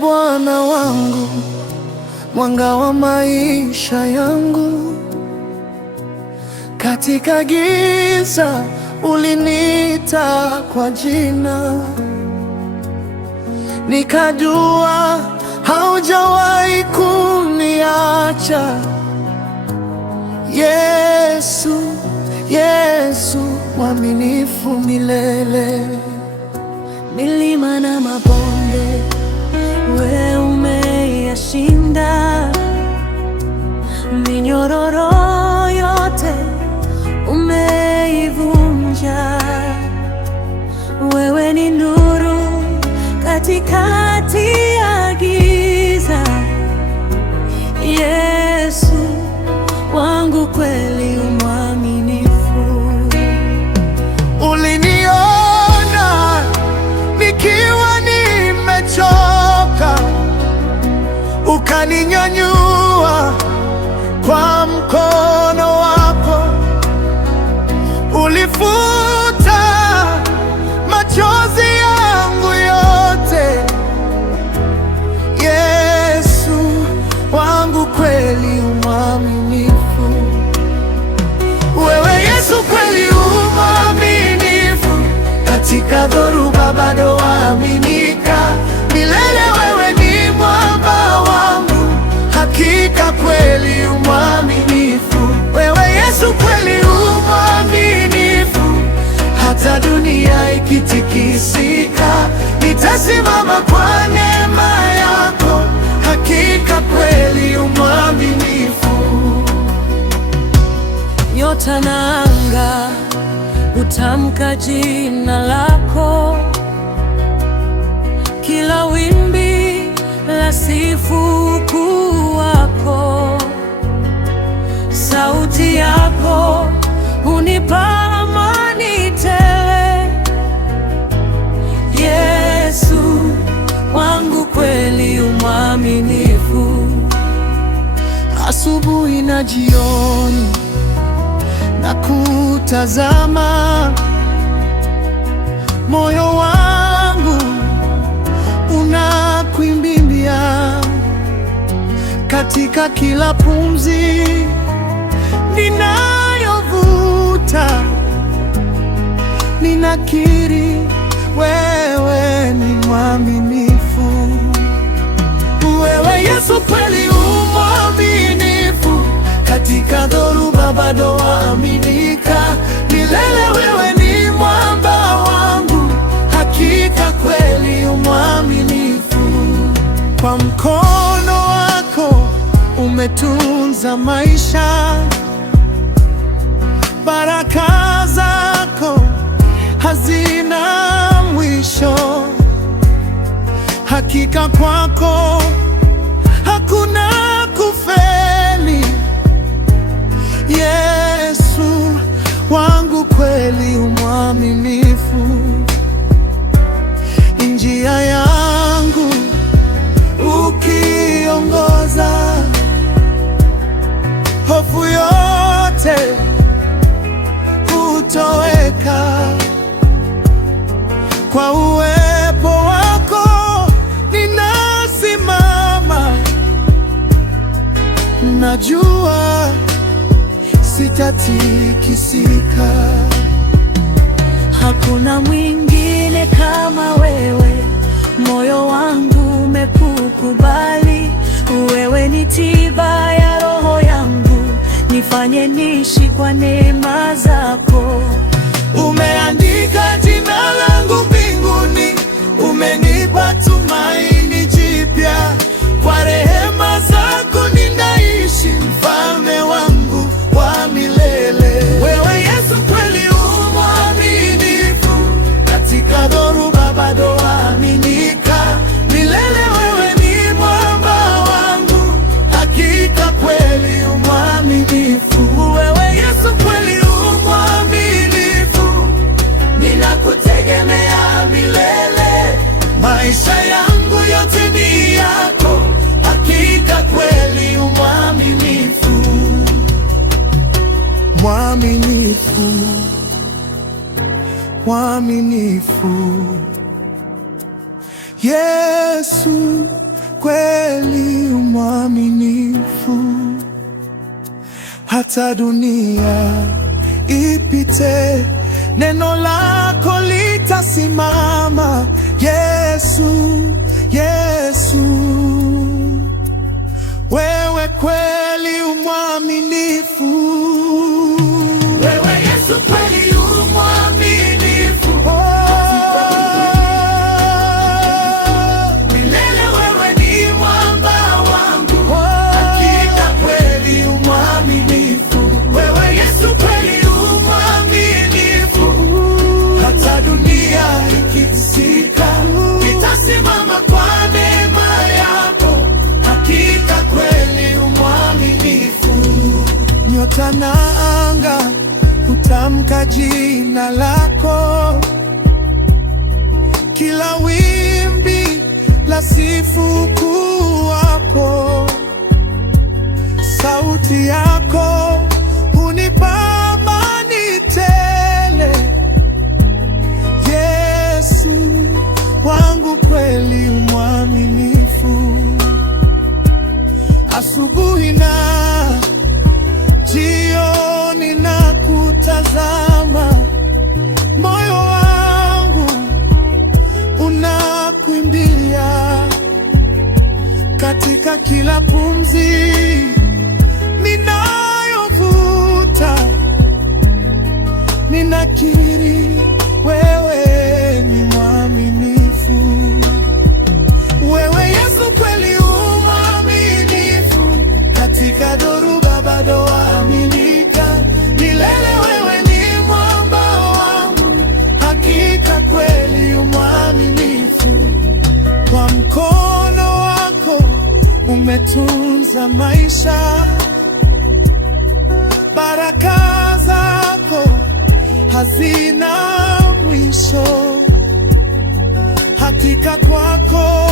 Bwana wangu, mwanga wa maisha yangu. Katika giza uliniita kwa jina, nikajua haujawahi kuniacha. Yesu, Yesu mwaminifu milele. Milima na mabonde wewe umeyashinda, minyororo yote umeivunja. Wewe ni nuru katikati ya giza. Yesu wangu kweli mwaminifu. Uliniona nikiwa nimechoka, ukaninyanyua kwa mkono wako. Ulifuta machozi yangu yote. Yesu wangu kweli mwaminifu. Wewe Yesu kweli mwaminifu, katika dhoruba bado waaminika milele. Wewe ni mwamba wangu, hakika kweli mwaminifu. Wewe Yesu kweli mwaminifu, hata dunia ikitikisika, nitasimama kwa neema yako, hakika kweli mwaminifu. Nyota na anga hutamka jina lako, kila wimbi la sifu ukuu wako. Sauti yako hunipa amani tele. Yesu wangu kweli mwaminifu. Asubuhi na jioni na kutazama, moyo wangu unakuimbia. Katika kila pumzi ninayovuta, ninakiri wewe ni mwaminifu. Wewe Yesu kweli mwaminifu, katika dhoruba bado waaminika milele. Wewe ni mwamba wangu, hakika kweli mwaminifu. Kwa mkono wako umetunza maisha, baraka zako hazina mwisho. Hakika kwako hakuna kufeli. Yesu wangu kweli mwaminifu. Njia yangu ukiongoza, hofu yote hutoweka. Kwa uwepo wako ninasimama, najua sitatikisika. Hakuna mwingine kama wewe, moyo wangu umekukubali. Wewe ni tiba ya roho yangu, nifanye niishi kwa neema zako. Umeandika jina langu mbinguni, umenipa tumaini jipya. Kwa rehema zako ninaishi, mfalme wangu wa milele. Wewe Yesu kweli mwaminifu, katika dhoruba bado waaminika milele. Wewe ni mwamba wangu, hakika kweli mwaminifu. Wewe Yesu kweli mwaminifu, ninakutegemea milele. Maisha yangu yote ni yako, hakika kweli mwaminifu. Mwaminifu, mwaminifu. Yesu kweli mwaminifu, hata dunia ipite, neno lako litasimama. Yesu, Yesu, wewe kweli umwaminifu. Wewe Yesu kweli umwaminifu. Milele wewe ni mwamba wangu. Hakika kweli umwaminifu. Wewe Yesu kweli umwaminifu. Hata dunia ikisika, nitasimama kwa neema yako. Hakika kweli umwaminifu. Nyota na anga hutamka jina lako, kila wimbi la sifu kuwapo. Sauti yako hunipa amani tele. Yesu wangu kweli umwaminifu. Asubuhi na jioni na kutazama, moyo wangu unakuimbia. Katika kila pumzi ninayovuta, ninakiri wewe ni mwaminifu. Wewe Yesu kweli umwaminifu. Katika dhoruba bado waaminika. Milele wewe ni mwamba wangu. Hakika kweli umwaminifu. Kwa mkono wako umetunza maisha. Baraka zako hazina mwisho. Hakika kwako